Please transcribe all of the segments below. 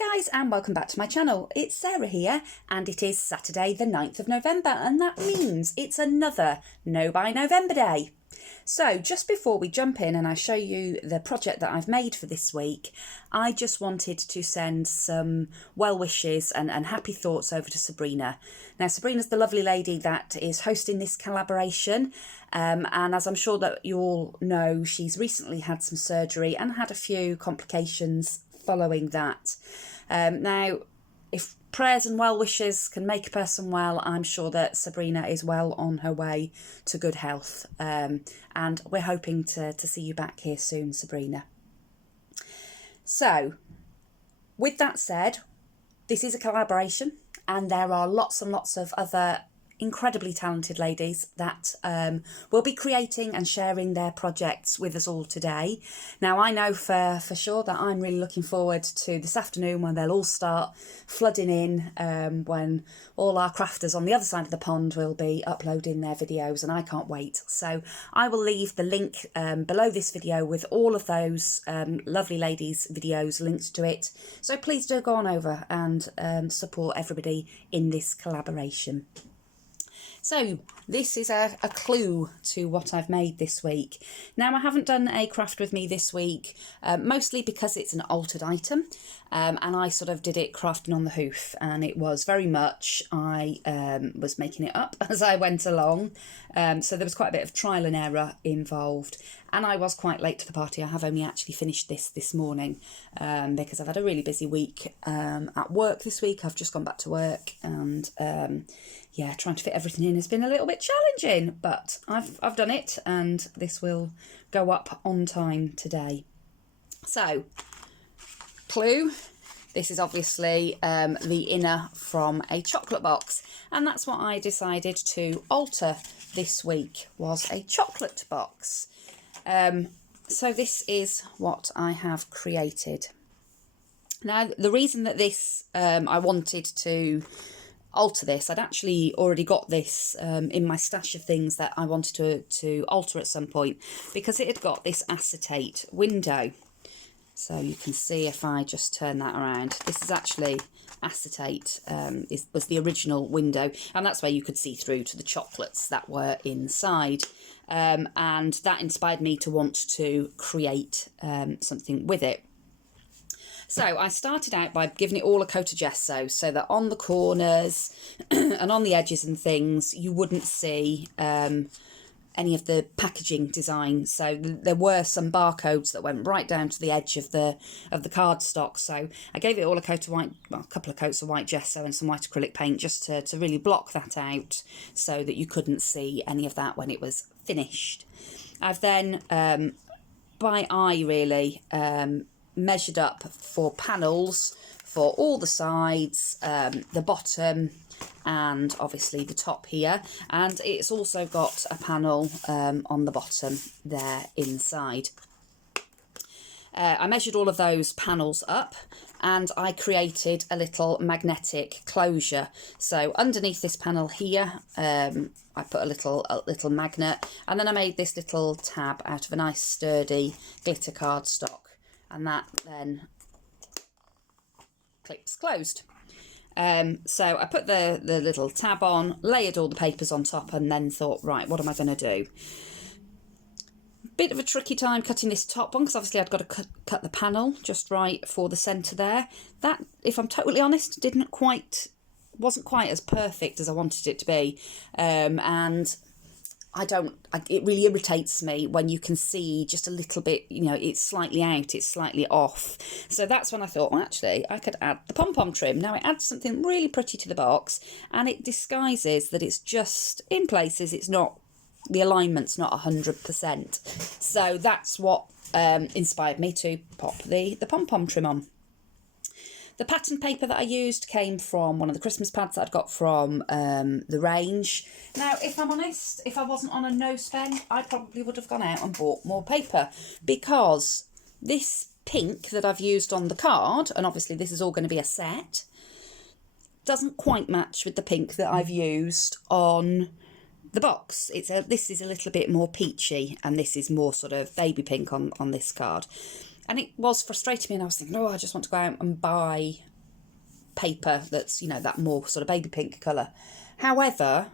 Hi guys, and welcome back to my channel. It's Sarah here, and it is Saturday the 9th of November, and that means it's another No Buy November day. So just before we jump in and I show you the project that I've made for this week, I just wanted to send some well wishes and happy thoughts over to Sabrina. Now, Sabrina's the lovely lady that is hosting this collaboration, and as I'm sure that you all know, she's recently had some surgery and had a few complications following that. Now, if prayers and well wishes can make a person well, I'm sure that Sabrina is well on her way to good health, and we're hoping to see you back here soon, Sabrina. So with that said, this is a collaboration and there are lots and lots of other incredibly talented ladies that will be creating and sharing their projects with us all today. Now, I know for sure that I'm really looking forward to this afternoon when they'll all start flooding in, when all our crafters on the other side of the pond will be uploading their videos, and I can't wait. So I will leave the link below this video with all of those lovely ladies' videos linked to it. So please do go on over and support everybody in this collaboration. So this is a clue to what I've made this week. Now, I haven't done a craft with me this week, mostly because it's an altered item, and I sort of did it crafting on the hoof, and it was very much I was making it up as I went along, so there was quite a bit of trial and error involved, and I was quite late to the party. I have only actually finished this morning because I've had a really busy week at work this week. I've just gone back to work, and yeah, trying to fit everything in has been a little bit challenging, but I've done it, and this will go up on time today. So, clue, this is obviously the inner from a chocolate box, and that's what I decided to alter this week, was a chocolate box. So this is what I have created. Now, the reason that this, I wanted to alter this, I'd actually already got this in my stash of things that I wanted to alter at some point, because it had got this acetate window. So you can see if I just turn that around, this is actually acetate, was the original window, and that's where you could see through to the chocolates that were inside, and that inspired me to want to create something with it. So I started out by giving it all a coat of gesso, so that on the corners and on the edges and things, you wouldn't see any of the packaging design. So there were some barcodes that went right down to the edge of the cardstock. So I gave it all a coat of white, well, a couple of coats of white gesso and some white acrylic paint, just to really block that out so that you couldn't see any of that when it was finished. I've then, by eye really, measured up for panels for all the sides, the bottom, and obviously the top here, and it's also got a panel on the bottom there inside. I measured all of those panels up, and I created a little magnetic closure. So underneath this panel here, I put a little magnet, and then I made this little tab out of a nice sturdy glitter cardstock, and that then clips closed. So I put the little tab on, layered all the papers on top, and then thought, right, what am I going to do? Bit of a tricky time cutting this top one, because obviously I'd got to cut the panel just right for the centre there. That, if I'm totally honest, wasn't quite as perfect as I wanted it to be, and it really irritates me when you can see just a little bit, you know, it's slightly out, it's slightly off. So that's when I thought, well, actually, I could add the pom-pom trim. Now, it adds something really pretty to the box, and it disguises that it's just, in places, it's not, the alignment's not 100%. So that's what inspired me to pop the pom-pom trim on. The pattern paper that I used came from one of the Christmas pads that I'd got from the range. Now, if I'm honest, if I wasn't on a no spend, I probably would have gone out and bought more paper, because this pink that I've used on the card, and obviously this is all going to be a set, doesn't quite match with the pink that I've used on the box. This is a little bit more peachy, and this is more sort of baby pink on this card. And it was frustrating me, and I was thinking, oh, I just want to go out and buy paper that's, you know, that more sort of baby pink colour. However,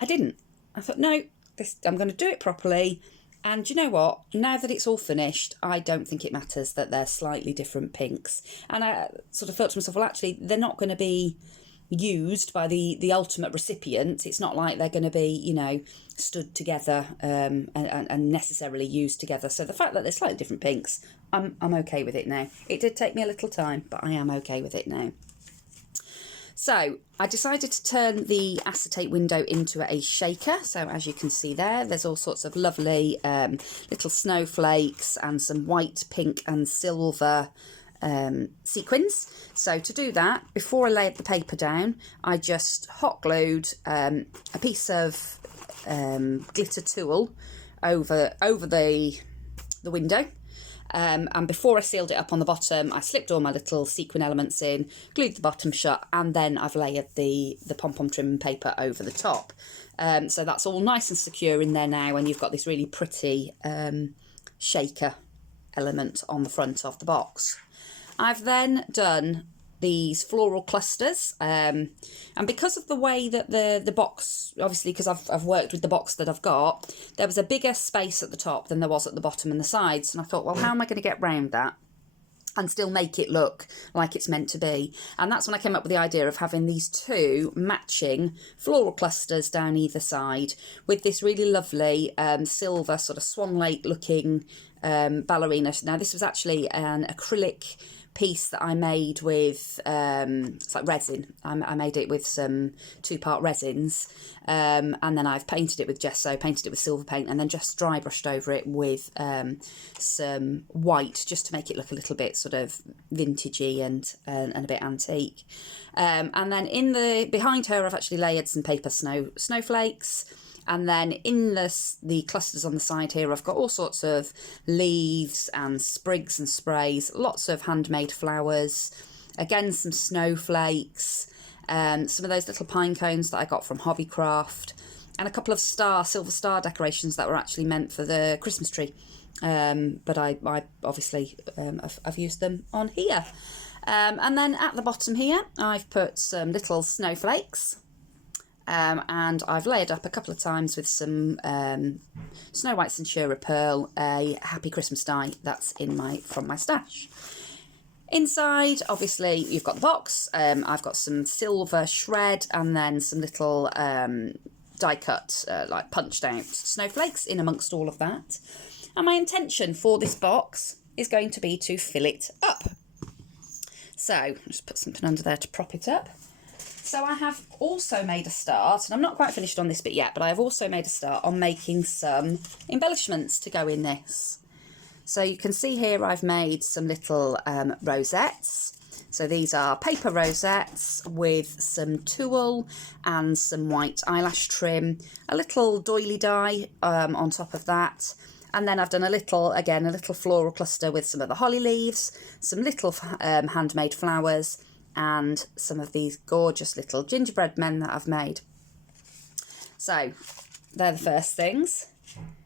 I didn't. I thought, no, I'm going to do it properly. And you know what? Now that it's all finished, I don't think it matters that they're slightly different pinks. And I sort of thought to myself, well, actually, they're not going to be used by the ultimate recipient. It's not like they're going to be, you know, stood together and necessarily used together. So the fact that they're slightly different pinks, I'm okay with it now. It did take me a little time, but I am okay with it now. So I decided to turn the acetate window into a shaker. So as you can see there's all sorts of lovely little snowflakes and some white, pink and silver sequins. So to do that, before I laid the paper down, I just hot glued a piece of glitter tulle over the window. And before I sealed it up on the bottom, I slipped all my little sequin elements in, glued the bottom shut, and then I've layered the pom-pom trim paper over the top. So that's all nice and secure in there now, and you've got this really pretty shaker element on the front of the box. I've then done these floral clusters, and because of the way that the box, obviously because I've worked with the box that I've got, there was a bigger space at the top than there was at the bottom and the sides, and I thought, well, how am I going to get round that and still make it look like it's meant to be? And that's when I came up with the idea of having these two matching floral clusters down either side with this really lovely silver sort of Swan Lake looking ballerina. Now this was actually an acrylic piece that I made with it's like resin. I made it with some 2-part resins, and then I've painted it with gesso, painted it with silver paint, and then just dry brushed over it with some white, just to make it look a little bit sort of vintagey and a bit antique. And then in the behind her, I've actually layered some paper snowflakes. And then in the clusters on the side here, I've got all sorts of leaves and sprigs and sprays, lots of handmade flowers, again, some snowflakes, some of those little pine cones that I got from Hobbycraft, and a couple of silver star decorations that were actually meant for the Christmas tree. But I obviously, I've used them on here. And then at the bottom here, I've put some little snowflakes. And I've layered up a couple of times with some Snow White Centura Pearl, a Happy Christmas die that's from my stash. Inside, obviously, you've got the box. I've got some silver shred and then some little die cut, like punched out snowflakes in amongst all of that. And my intention for this box is going to be to fill it up. So I'll just put something under there to prop it up. So I have also made a start, and I'm not quite finished on this bit yet, but I have also made a start on making some embellishments to go in this. So you can see here I've made some little rosettes. So these are paper rosettes with some tulle and some white eyelash trim, a little doily die on top of that. And then I've done a little floral cluster with some of the holly leaves, some little handmade flowers, and some of these gorgeous little gingerbread men that I've made. So they're the first things.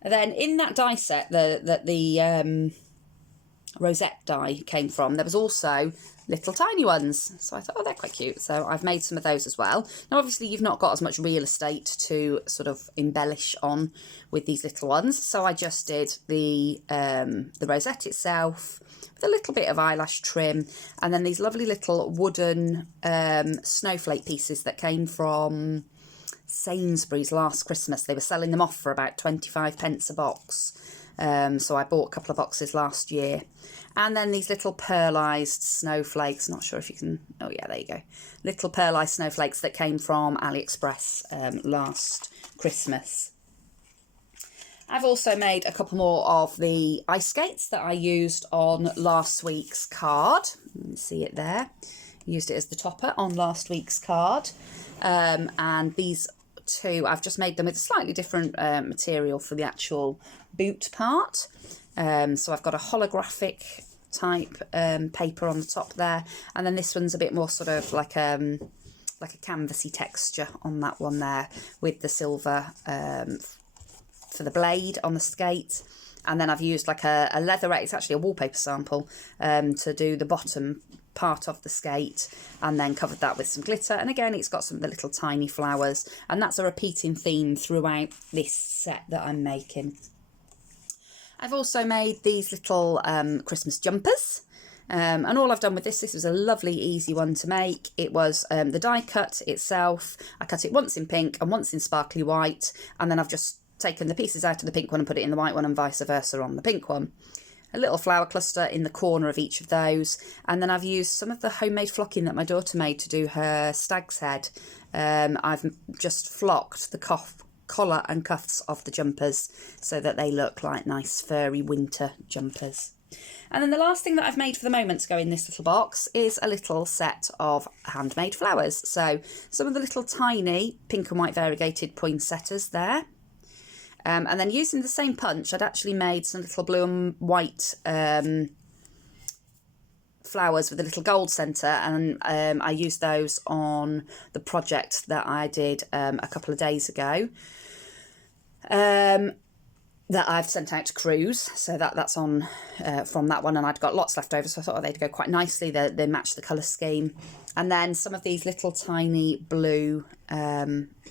And then in that die set that the rosette die came from, there was also little tiny ones. So I thought, oh, they're quite cute. So I've made some of those as well. Now, obviously, you've not got as much real estate to sort of embellish on with these little ones. So I just did the rosette itself, with a little bit of eyelash trim, and then these lovely little wooden snowflake pieces that came from Sainsbury's last Christmas. They were selling them off for about 25p a box. So I bought a couple of boxes last year. And then these little pearlised snowflakes, not sure if you can, oh yeah, there you go. Little pearlised snowflakes that came from AliExpress last Christmas. I've also made a couple more of the ice skates that I used on last week's card. You can see it there. Used it as the topper on last week's card. And these two, I've just made them with a slightly different material for the actual boot part. So I've got a holographic type paper on the top there. And then this one's a bit more sort of like a canvasy texture on that one there with the silver for the blade on the skate. And then I've used like a leatherette, it's actually a wallpaper sample, to do the bottom part of the skate and then covered that with some glitter. And again, it's got some of the little tiny flowers, and that's a repeating theme throughout this set that I'm making. I've also made these little Christmas jumpers. And all I've done with this was a lovely easy one to make. It was the die cut itself. I cut it once in pink and once in sparkly white, and then I've just taken the pieces out of the pink one and put it in the white one, and vice versa on the pink one. A little flower cluster in the corner of each of those, and then I've used some of the homemade flocking that my daughter made to do her stag's head. I've just flocked the collar and cuffs of the jumpers so that they look like nice furry winter jumpers. And then the last thing that I've made for the moment to go in this little box is a little set of handmade flowers. So some of the little tiny pink and white variegated poinsettias there. And then using the same punch, I'd actually made some little blue and white flowers with a little gold centre, and I used those on the project that I did a couple of days ago. That I've sent out to Cruise, so that's on from that one, and I'd got lots left over, so I thought they'd go quite nicely. They match the colour scheme. And then some of these little tiny blue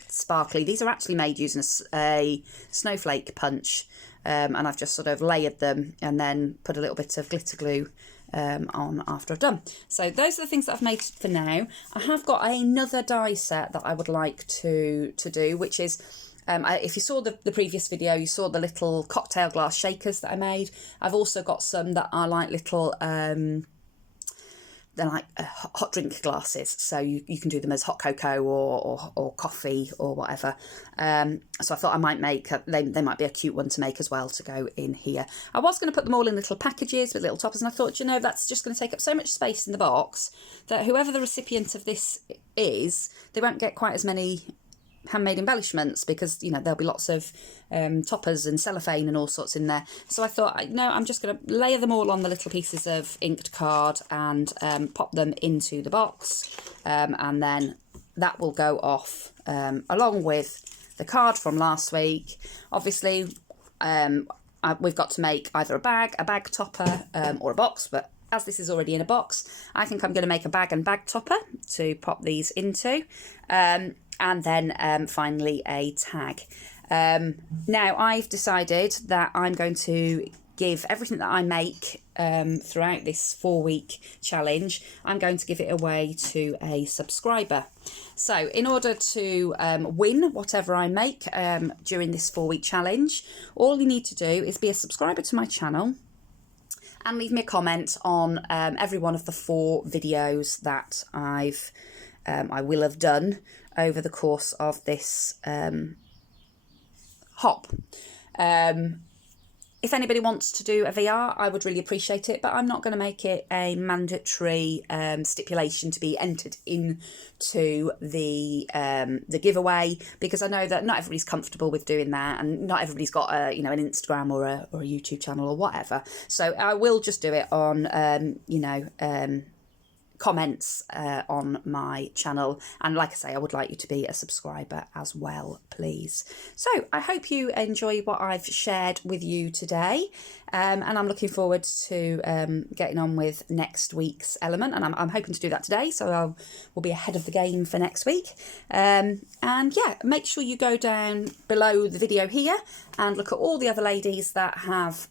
sparkly, these are actually made using a snowflake punch, and I've just sort of layered them and then put a little bit of glitter glue on after I've done. So those are the things that I've made for now. I have got another die set that I would like to do, which is if you saw the previous video, you saw the little cocktail glass shakers that I made. I've also got some that are like little, they're like hot drink glasses. So you can do them as hot cocoa or coffee or whatever. So I thought I might make, they might be a cute one to make as well to go in here. I was going to put them all in little packages with little toppers, and I thought, you know, that's just going to take up so much space in the box that whoever the recipient of this is, they won't get quite as many handmade embellishments, because you know there'll be lots of toppers and cellophane and all sorts in there. So I thought, no, I'm just going to layer them all on the little pieces of inked card and pop them into the box, and then that will go off along with the card from last week. Obviously we've got to make either a bag topper or a box, but as this is already in a box, I think I'm going to make a bag and bag topper to pop these into. And then finally a tag. Now I've decided that I'm going to give everything that I make throughout this 4-week challenge, I'm going to give it away to a subscriber. So in order to win whatever I make during this 4-week challenge, all you need to do is be a subscriber to my channel and leave me a comment on every one of the 4 videos that I will have done over the course of this hop. If anybody wants to do a VR, I would really appreciate it, but I'm not going to make it a mandatory stipulation to be entered into the giveaway, because I know that not everybody's comfortable with doing that, and not everybody's got an Instagram or a YouTube channel or whatever. So I will just do it on comments on my channel, and like I say, I would like you to be a subscriber as well, please. So I hope you enjoy what I've shared with you today, and I'm looking forward to getting on with next week's element, and I'm hoping to do that today, so we'll be ahead of the game for next week. And yeah, make sure you go down below the video here and look at all the other ladies that have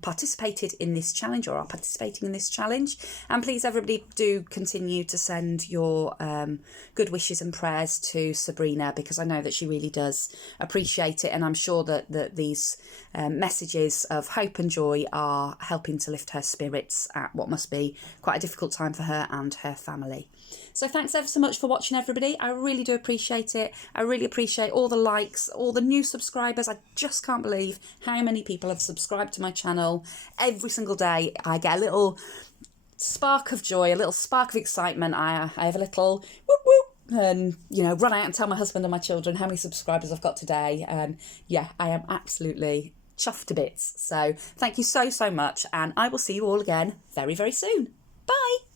participated in this challenge or are participating in this challenge, and please everybody do continue to send your good wishes and prayers to Sabrina, because I know that she really does appreciate it, and I'm sure that these messages of hope and joy are helping to lift her spirits at what must be quite a difficult time for her and her family. So thanks ever so much for watching, everybody. I really do appreciate it. I really appreciate all the likes, all the new subscribers. I just can't believe how many people have subscribed to my channel. Every single day I get a little spark of joy, a little spark of excitement. I have a little whoop whoop, and run out and tell my husband and my children how many subscribers I've got today. And yeah, I am absolutely chuffed to bits. So thank you so much, and I will see you all again very, very soon. Bye.